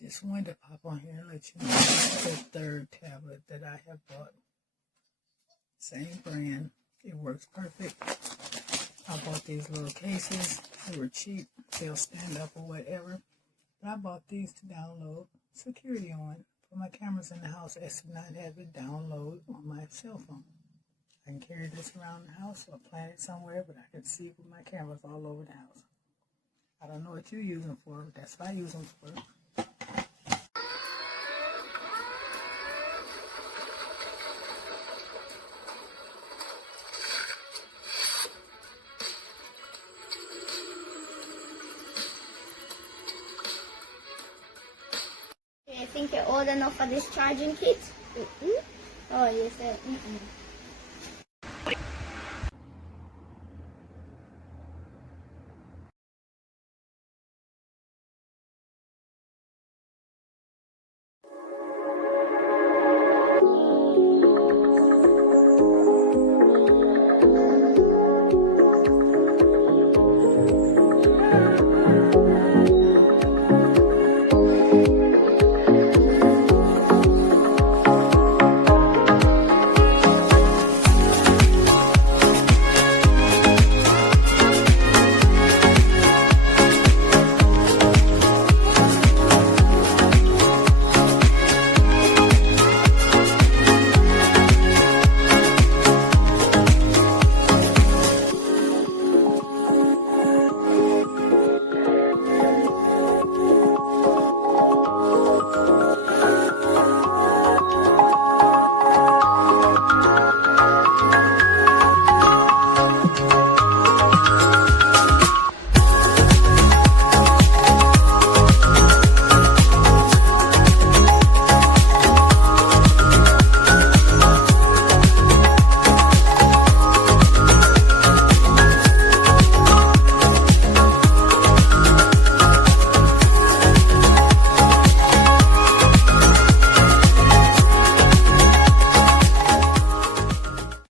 just wanted to pop on here and let you know this is the third tablet that I have bought. Same brand. It works perfect. I bought these little cases. They were cheap. They'll stand up or whatever. But I bought these to download security on. For my cameras in the house, as to not have it download on my cell phone. I can carry this around the house or plant it somewhere, but I can see it with my cameras all over the house. I don't know what you're using for, but that's what I use them for. I think you're old enough for this charging kit. Oh, you said